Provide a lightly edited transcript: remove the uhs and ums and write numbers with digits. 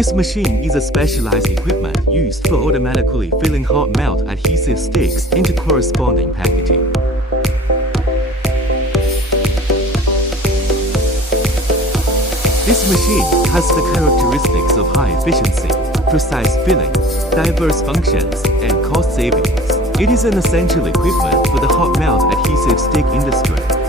This machine is a specialized equipment used for automatically filling hot melt adhesive sticks into corresponding packaging. This machine has the characteristics of high efficiency, precise filling, diverse functions, and cost savings. It is an essential equipment for the hot melt adhesive stick industry.